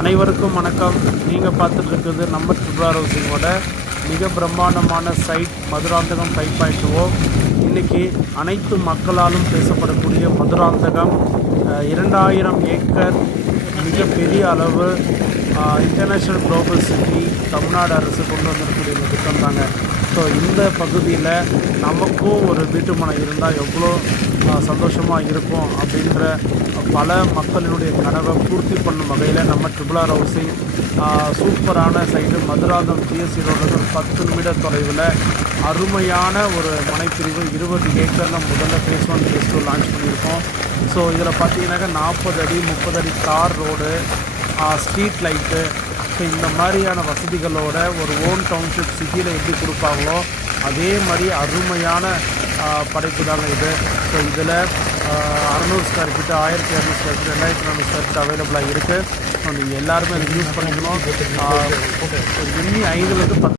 அனைவருக்கும் வணக்கம். நீங்கள் பார்த்துட்டு இருக்குது நம்ம ட்ரிபிள் ஹவுசிங்கோட மிக பிரம்மாண்டமான சைட் மதுராந்தகம் 5.0. இன்றைக்கி அனைத்து மக்களாலும் பேசப்படக்கூடிய மதுராந்தகம் 2000 ஏக்கர் மிகப்பெரிய அளவு இன்டர்நேஷ்னல் குளோபல் சிட்டி தமிழ்நாடு அரசு கொண்டு வந்திருக்கக்கூடிய திட்டம் தாங்க. ஸோ இந்த பகுதியில் நமக்கும் ஒரு வீட்டுமனை இருந்தால் எவ்வளோ சந்தோஷமாக இருக்கும் அப்படின்ற பல மக்களினுடைய கனவை பூர்த்தி பண்ணும் வகையில் நம்ம ட்ரிபிள் ஹவுசிங் சூப்பரான சைட்டு மதுராந்தகம் ஜிஎஸ்சி ரோடு 10 நிமிட தொலைவில் அருமையான ஒரு மனைப்பிரிவு 20 ஏக்கரில் முதல்ல ஃபேஸ் 1 ஃபேஸ் 2 லான்ச் பண்ணியிருக்கோம். ஸோ இதில் பார்த்தீங்கன்னாக்கா 40 அடி 30 அடி தார் ரோடு, ஸ்ட்ரீட் லைட்டு, ஸோ இந்த மாதிரியான வசதிகளோட ஒரு ஓன் டவுன்ஷிப் சிட்டியில் எப்படி கொடுப்பாங்களோ அதே மாதிரி அருமையான படைப்பு தாங்க இது. ஸோ இதில் 600 square feet, 1200 square feet, 2400 square feet அவைலபிளாக இருக்குது. ஸோ நீங்கள் எல்லாருமே அதை யூஸ் பண்ணிக்கணும். 5 5 10